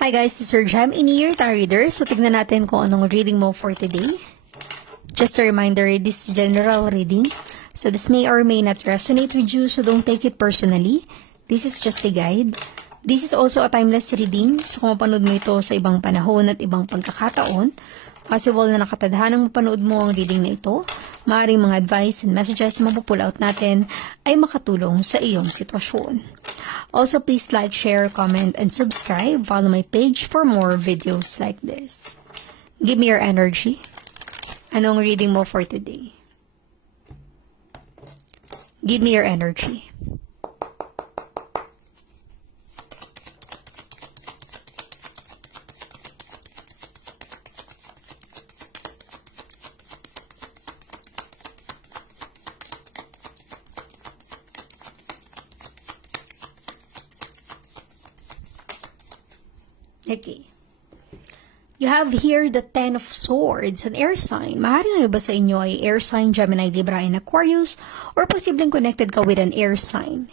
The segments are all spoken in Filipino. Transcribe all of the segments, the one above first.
Hi guys, this is Sir Jam in here, Tarot Reader. So tignan natin kung anong reading mo for today. Just a reminder, this is general reading. So this may or may not resonate with you, so don't take it personally. This is just a guide. This is also a timeless reading. So kung mapanood mo ito sa ibang panahon at ibang pagkakataon, possible na nakatadhanang mapanood mo ang reading na ito, maaaring mga advice and messages na mapupull out natin ay makatulong sa iyong sitwasyon. Also, please like, share, comment, and subscribe. Follow my page for more videos like this. Give me your energy. Anong reading mo for today? Give me your energy. Okay. You have here the Ten of Swords, an air sign. Maaaring ang iba sa inyo ay air sign, Gemini, Libra, and Aquarius, or posibleng connected ka with an air sign.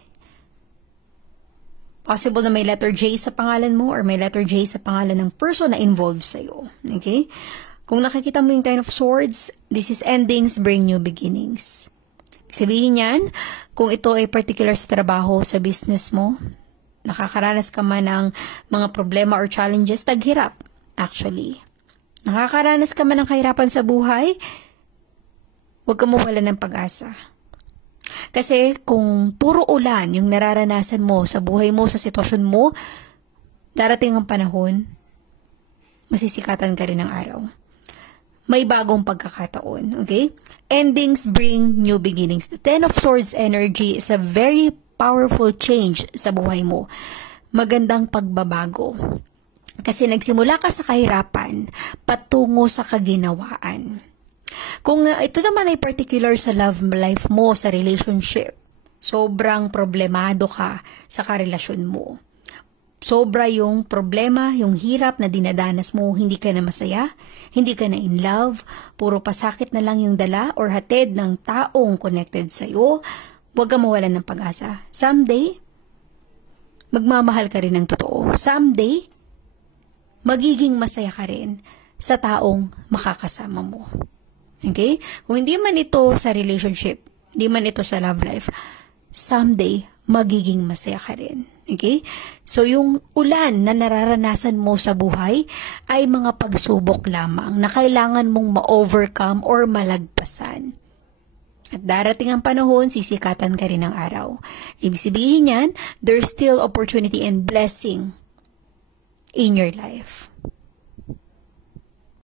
Possible na may letter J sa pangalan mo or may letter J sa pangalan ng person na involved sa'yo. Okay? Kung nakikita mo yung Ten of Swords, this is endings bring new beginnings. Sabihin yan, kung ito ay particular sa trabaho, sa business mo, nakakaranas ka man ng mga problema or challenges, taghirap, actually. Nakakaranas ka man ng kahirapan sa buhay, huwag ka mawala ng pag-asa. Kasi kung puro ulan yung nararanasan mo sa buhay mo, sa sitwasyon mo, darating ang panahon, masisikatan ka rin ng araw. May bagong pagkakataon, okay? Endings bring new beginnings. The Ten of Swords energy is a very powerful change sa buhay mo. Magandang pagbabago. Kasi nagsimula ka sa kahirapan, patungo sa kaginawaan. Kung ito naman ay particular sa love life mo, sa relationship, sobrang problemado ka sa karelasyon mo. Sobra yung problema, yung hirap na dinadanas mo, hindi ka na masaya, hindi ka na in love, puro pasakit na lang yung dala or hatid ng taong connected sa'yo. Huwag ka mawalan ng pag-asa. Someday, magmamahal ka rin ng totoo. Someday, magiging masaya ka rin sa taong makakasama mo. Okay? Kung hindi man ito sa relationship, hindi man ito sa love life, someday, magiging masaya ka rin. Okay? So, yung ulan na nararanasan mo sa buhay ay mga pagsubok lamang na kailangan mong ma-overcome or malagpasan. At darating ang panahon, sisikatan ka rin ng araw. Ibig sabihin yan, there's still opportunity and blessing in your life.